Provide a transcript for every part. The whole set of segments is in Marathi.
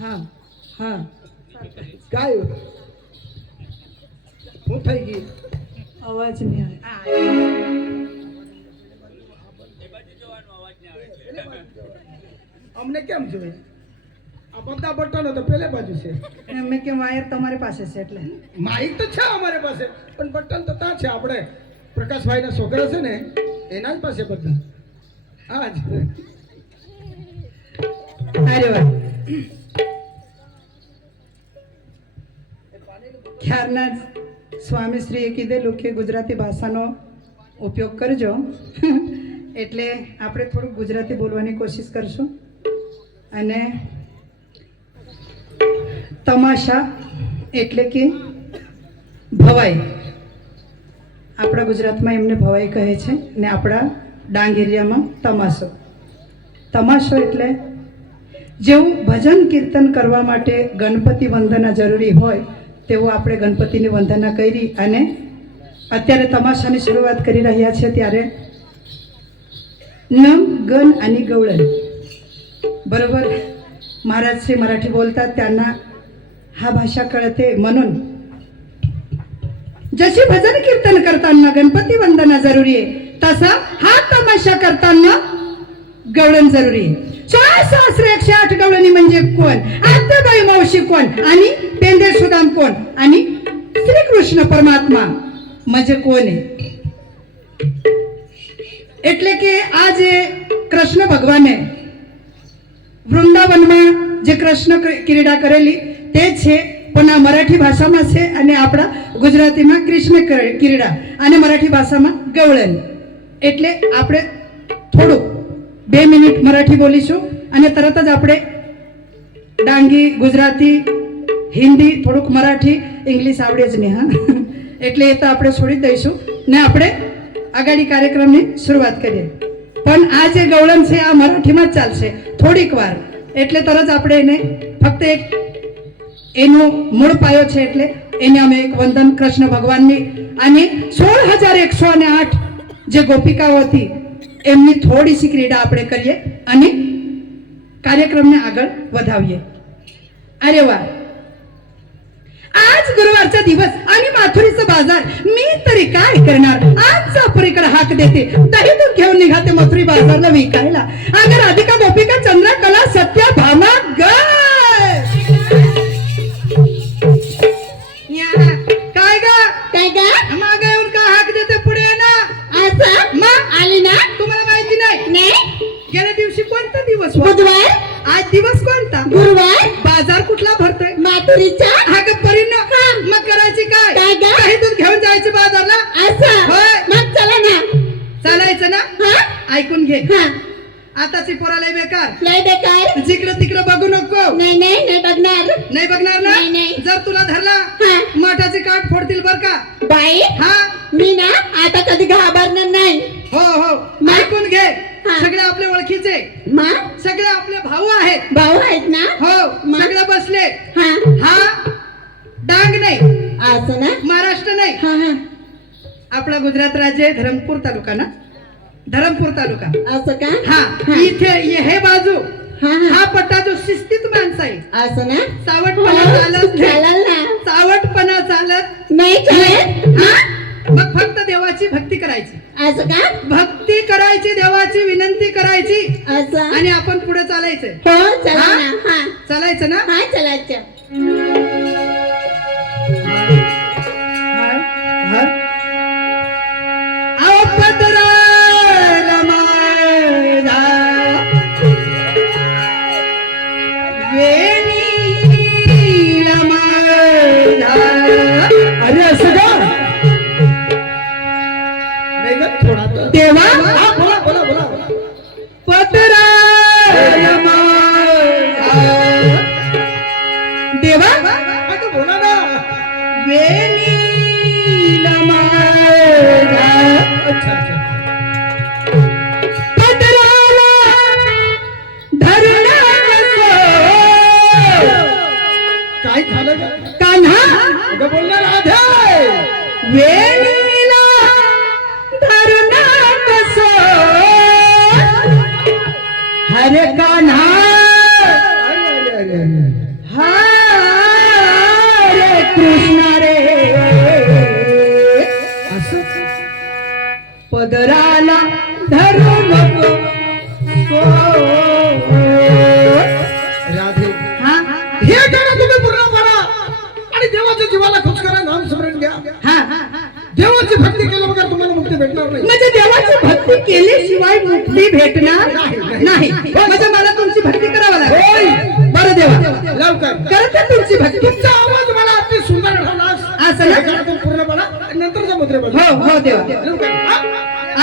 हाँ हाँ काय હું થઈ ગઈ अवाज नहीं आ અમને કેમ જોઈએ આ બધા બટનો તો પેલે બાજુ છે મેં કે વાયર તમારી પાસે છે એટલે માઇક તો છે અમારી પાસે પણ બટન તો ત્યાં છે આપણે પ્રકાશભાઈના છોકરા છે ને એના જ પાસે બધા હા જ अरे वाह ખ્યાલના સ્વામીશ્રીએ કીધેલું કે ગુજરાતી ભાષાનો ઉપયોગ કરજો એટલે આપણે થોડુંક ગુજરાતી બોલવાની કોશિશ કરશું અને તમાશા એટલે કે ભવાઈ આપણા ગુજરાતમાં એમને ભવાઈ કહે છે ને આપણા ડાંગ એરિયામાં તમાશો તમાશો એટલે જેવું ભજન કીર્તન કરવા માટે ગણપતિ વંદના જરૂરી હોય તેવું આપણે ગણપતિની વંદના કરી અને અત્યારે તમાશાની શરૂઆત કરી રહ્યા છે ત્યારે नम गण आणि गवळण बरोबर महाराज श्री मराठी बोलतात त्यांना हा भाषा कळते म्हणून जशी भजन कीर्तन करताना गणपती वंदना जरुरी आहे तसा हा तमाशा करताना गवळण जरुरी आहे 108 गवळणी म्हणजे कोण आत्याबाई मावशी कोण आणि पेंदे सुदाम कोण आणि श्रीकृष्ण परमात्मा म्हणजे कोण आहे એટલે કે આ જે કૃષ્ણ ભગવાને વૃંદાવનમાં જે કૃષ્ણ ક્રીડા કરેલી તે છે પણ આ મરાઠી ભાષામાં છે અને આપણા ગુજરાતીમાં કૃષ્ણ ક્રીડા અને મરાઠી ભાષામાં ગવળણ એટલે આપણે થોડું 2 મિનિટ મરાઠી બોલીશું અને તરત જ આપણે ડાંગી ગુજરાતી હિન્દી થોડુંક મરાઠી ઇંગ્લિશ આવડે જ નહીં હા એટલે એ તો આપણે છોડી દઈશું ને આપણે आगाड़ी कार्यक्रम ની શરૂઆત કરીએ પણ આ જે ગવળણ છે આ મરાઠીમાં જ ચાલશે થોડીક વાર એટલે તરત આપણે એને ફક્ત એક એનો મૂળ પાયો છે એટલે એને અમે એક વંદન કૃષ્ણ ભગવાનની અને 16108 જે ગોપિકાઓ હતી એમની થોડીસી ક્રીડા આપણે કરીએ અને કાર્યક્રમને આગળ વધાવીએ अरे वाह आज गुरुवारचा दिवस आणि माथुरीचा बाजार मी तरी काय करणार आजचा परीकडे हाक देते दही दूध घेऊन निघाते मथुरी बाजारला विकायला अगर अधिका गोपिका चंद्रा कला सत्या भामा काय गा मागे येऊन का हाक देते पुढे ना असं मग आली ना तुम्हाला माहिती नाही गेल्या दिवशी कोणता दिवस बुधवार आज दिवस कोणता गुरुवार बाजार कुठला भरतोय माथुरीचा हाक परिणा मग करायची काय काही दूध घेऊन जायचे बाजारला असं होय मग चला ना चालायचं ना ऐकून घे आताची पोरा लय बेकार जिकडे तिकडे बघू नको नाही बघणार ना जर तुला धरला माठाची काठ फोडतील बर का बाई हा मी ना आता कधी घाबरणार नाही हो हो ऐकून घे सगळे आपले ओळखीचे सगळे आपले भाऊ आहेत ना हो सगळे बसले हा डांग नाही असं ना महाराष्ट्र नाही आपला गुजरात राज्य आहे धरमपूर तालुका ना धरमपूर तालुका असं का हा इथे हे बाजू हा पट्टा जो शिस्तीत माणसा आहे असं ना सावटपणा चालत ना सावटपणा चालत नाही मग फक्त देवाची भक्ती करायची असं का भक्ती करायची देवाची विनंती करायची असं आणि आपण पुढे चालायचं हो चालायचं ना हा चालायचं अरे असं का देवा बोला बोला बोला पत्रा देवा बोला ना वेणीला माझा अच्छा अच्छा पत्राला धरणा काय झालं कान्हा बोलणार राधा वेणीला धरणा हरे कान्हा धरू नको राधे हा हे गाणं तुम्ही पूर्ण करा आणि देवाच्या जीवाला खुश करा नाम स्मरण घ्या हा देवाची भक्ती केल्या बघा तुम्हाला मुक्ती भेटणार नाही म्हणजे देवाची भक्ती केल्याशिवाय मुक्ती भेटणार नाही म्हणजे मला तुमची भक्ती करावी लागेल बरं देवा लवकर करते तुमची भक्ती तुमचा आवाज मला अति सुंदर ठावलास असं ना? हे गाणं तुम्ही पूर्ण पडा नंतरच्या मुद्रे बघा हो हो देवा लवकर हा?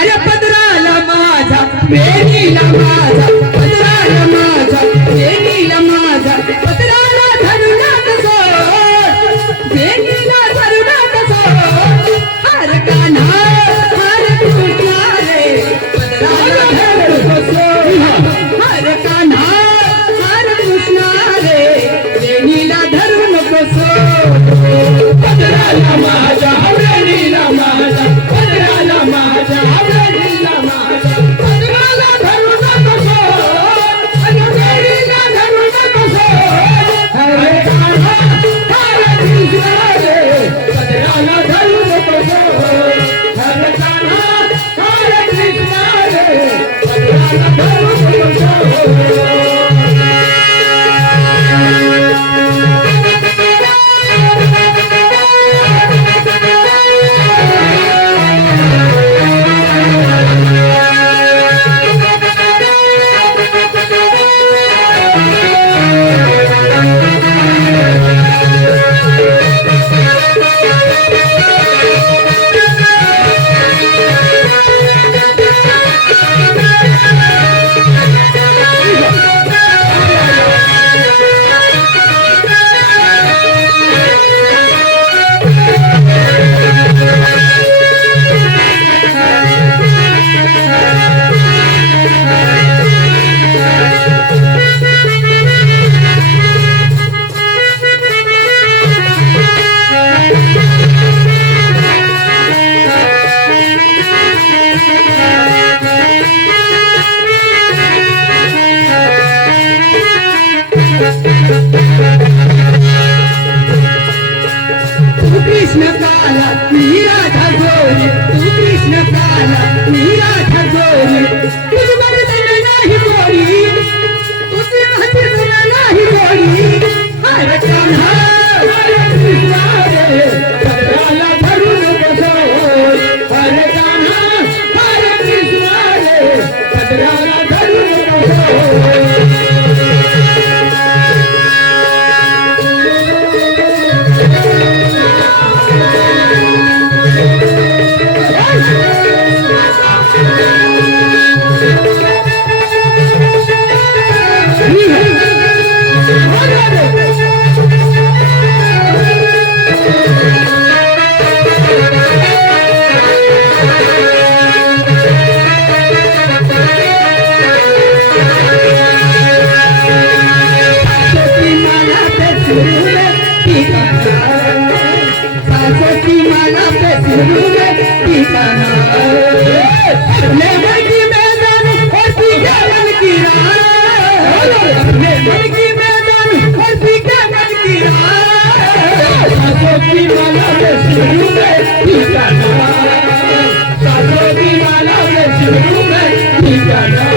अरे पदराला माझा वेणीला माझा पदराला माझा वेणीला माझा पदराला धरुणात सोड वेणीला धरुणात सोड हर कान्हा हर कृष्णा रे पदराला धरुणात सोड हर कान्हा हर कृष्णा रे वेणीला धरुणात सोड पदराला माझा वेणीला माझा पदराला माझा वेणीला माझा पदराला धरू नको सोड आणि वेणीला धरू नको सोड हरे कान्हा हरे कृष्णा रे पदराला धरू नको सोड हरे कान्हा हरे कृष्णा रे पदराला धरू नको सोड तू कृष्ण काला मी राधा गोरी तू कृष्ण काला मी राधा गोरी तुझी वर्तन नाही गोरी तुझी वर्तन नाही गोरी हर कान्हा हरे कृष्णा रे पदराला धरू नको सोड हरे कान्हा हरे कृष्णा रे पदराला धरू नको सोड सासोटी माला पे सुरूर ठिकाना अपने मन की मैदान और पीछे मन की राह अपने मन की मैदान और पीछे मन की राह सासोटी माला पे सुरूर ठिकाना सासोटी माला पे सुरूर ठिकाना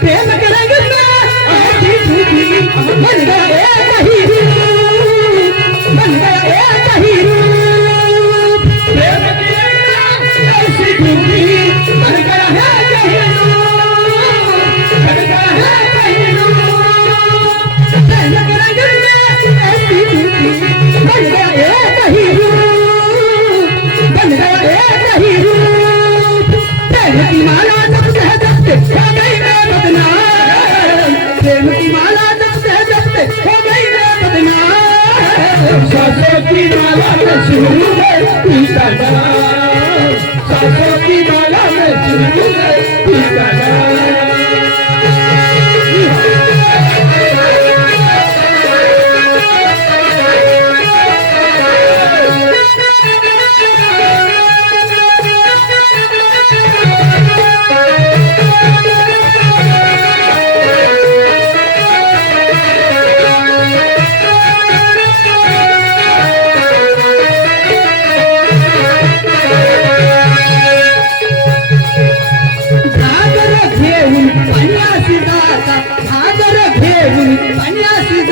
प्रेम के रंग में ऐसी धूपी बन गया कहीं बन गया कहीं प्रेम की ऐसी धूपी बन गया है कहीं बन गया है कहीं प्रेम के रंग में ऐसी धूपी बन गया कहीं बन गया कहीं प्रेम की माला जपते जपते हो गई मैं बदनाम प्रेम की माला जपते जपते हो गई मैं बदनाम सासों की माला में शुरू है ठिकाना सासों की माला में शुरू है ठिकाना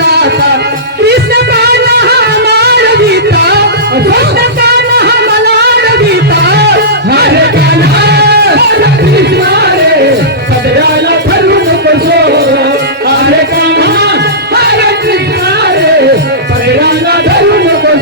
गाता कृष्ण कान मारविता कृष्ण कान मारविता हरे कान्हा हरे कृष्णा रे सदयाला धरू नको हरे कान्हा हरे कृष्णा रे सदयाला धरू नको